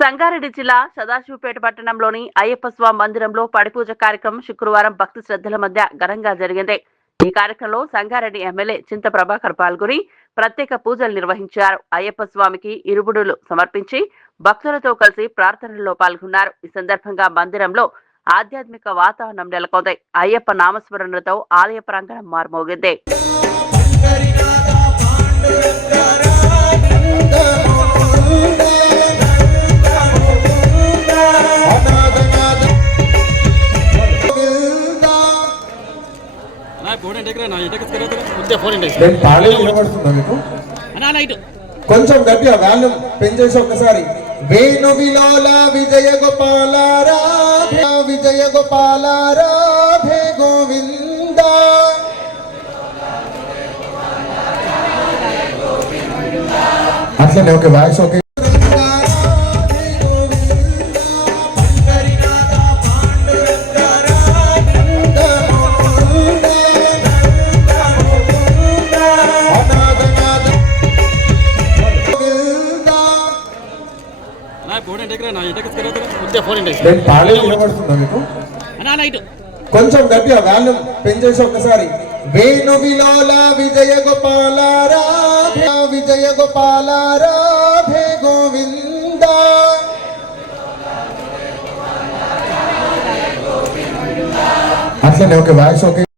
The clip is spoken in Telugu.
సంగారెడ్డి జిల్లా సదాశివపేట పట్టణంలోని అయ్యప్ప స్వామి మందిరంలో పడిపూజ కార్యక్రమం శుక్రవారం భక్తి శ్రద్ధల మధ్య ఘనంగా జరిగింది. ఈ కార్యక్రమంలో సంగారెడ్డి ఎమ్మెల్యే చింత ప్రభాకర్ పాల్గొని ప్రత్యేక పూజలు నిర్వహించారు. అయ్యప్ప స్వామికి ఇరుముడులు సమర్పించి భక్తులతో కలిసి ప్రార్థనల్లో పాల్గొన్నారు. ఈ సందర్భంగా మందిరంలో ఆధ్యాత్మిక వాతావరణం నెలకొంది. అయ్యప్ప నామస్మరణతో ఆలయ ప్రాంగణం మార్మోగింది. కొంచెం గట్టిగా వాల్యూమ్ పెంచేసి ఒక్కసారి. వేణు విలోల విజయ గోపాల రాధే విజయ గోపాల రాధే గోవింద. అట్లనే ఓకే వాయిస్ ఓకే. కొంచెం గట్టిగా వాల్యూమ్ పెంచేసి ఒక్కసారి. వేణు విలోల విజయ గోపాల రాధే విజయ గోపాల రాధే గోవింద. అట్లనే ఓకే వాయిస్ ఓకే.